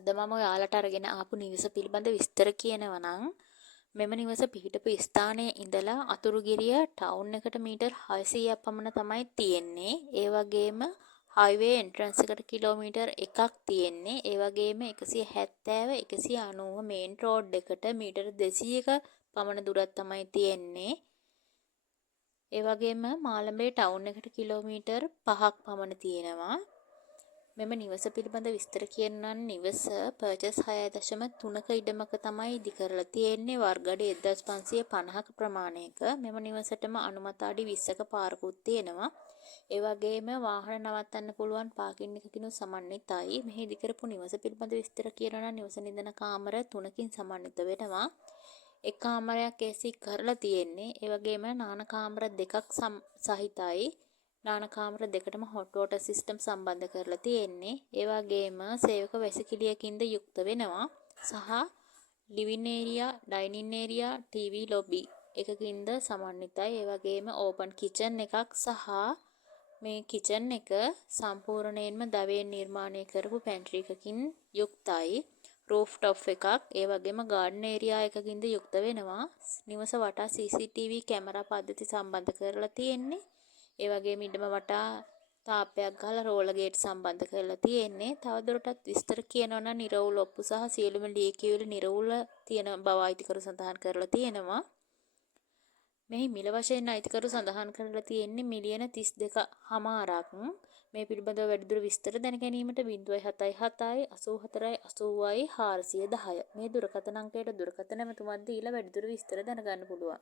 අද මම ඔයාලට අරගෙන ආපු නිවස පිළිබඳ විස්තර කියනවා නම් මෙම නිවස පිහිටපු ස්ථානයේ ඉඳලා අතුරුගිරිය ටවුන් එකට මීටර් 600ක් පමණ තමයි තියෙන්නේ. ඒ වගේම හයිවේ එන්ට්‍රන්ස් එකට කිලෝමීටර් 1ක් තියෙන්නේ. ඒ වගේම 170 190 මේන් රෝඩ් එකට මීටර් 200ක පමණ දුරක් තමයි තියෙන්නේ. ඒ වගේම මාළඹේ ටවුන් එකට කිලෝමීටර් 5ක් පමණ තියෙනවා. මෙම නිවස පිළිබඳ විස්තර කියනනම් නිවස පර්චස් 6.3ක ඉඩමක තමයි ඉදි කරලා තියෙන්නේ. වර්ග අඩි 1550ක ප්‍රමාණයක. මෙම නිවසටම අනුමත අඩි 20ක පාරකුත් තියෙනවා. ඒ වගේම වාහන නවත්තන්න පුළුවන් පාකින් එකකිනුත් සමන්විතයි. මෙහි ඉදි කරපු නිවස පිළිබඳ විස්තර කියනනම් නිවස නිදන කාමර 3කින් සමන්විත වෙනවා. එක් කාමරයක් AC කරලා තියෙන්නේ. ඒ වගේම නාන කාමර දෙකක් සහිතයි. නාන කාමර දෙකටම හොට් වෝටර් සිස්ටම් සම්බන්ධ කරලා තියෙන්නේ. ඒ වගේම සේවක වැසිකිළියකින්ද යුක්ත වෙනවා. සහ living area, dining area, TV lobby එකකින්ද සමන්විතයි. ඒ වගේම ඕපන් කිචන් එකක් සහ මේ කිචන් එක සම්පූර්ණයෙන්ම දවයෙන් නිර්මාණය කරපු පැන්ට්‍රි එකකින් යුක්තයි. රූෆ් ටොප් එකක්, ඒ වගේම ගාඩන් ඒරියා එකකින්ද යුක්ත වෙනවා. නිවස වටා CCTV කැමරා පද්ධති සම්බන්ධ කරලා තියෙන්නේ. ඒ වගේම ඉඩම වටා තාප්පයක් ගහලා රෝලර් ගේට් සම්බන්ධ කරලා තියෙන්නේ. තවදුරටත් විස්තර කියනවා නම් නිරවුල් ඔප්පු සහ සියලුම ලියකියවිලි නිරවුල් තියෙන බව අයිතිකරු සඳහන් කරලා තියෙනවා. මෙහි මිල වශයෙන් අයිතිකරු සඳහන් කරලා තියෙන්නේ මිලියන 32.5ක්. මේ පිළිබඳව වැඩිදුර විස්තර දැන ගැනීමට 077 84 80 410 මේ දුරකථන අංකයට දුරකථන නැමතුමක් දීලා වැඩිදුර විස්තර දැනගන්න පුළුවන්.